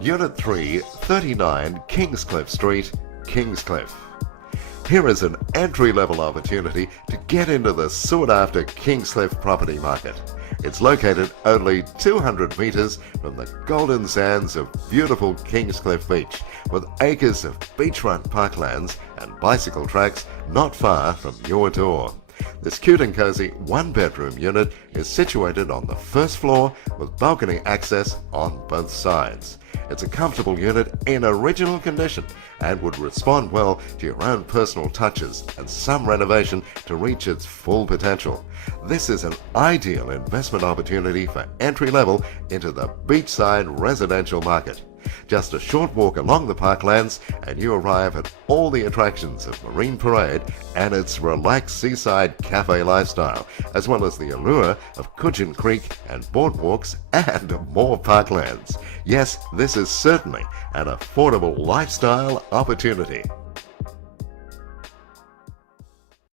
Unit 3, 39 Kingscliff Street, Kingscliff. Here is an entry-level opportunity to get into the sought-after Kingscliff property market. It's located only 200 metres from the golden sands of beautiful Kingscliff Beach, with acres of beachfront parklands and bicycle tracks not far from your door. This cute and cosy one-bedroom unit is situated on the first floor with balcony access on both sides. It's a comfortable unit in original condition and would respond well to your own personal touches and some renovation to reach its full potential. This is an ideal investment opportunity for entry level into the beachside residential market. Just a short walk along the parklands and you arrive at all the attractions of Marine Parade and its relaxed seaside cafe lifestyle, as well as the allure of Coogin Creek and boardwalks and more parklands. Yes, this is certainly an affordable lifestyle opportunity.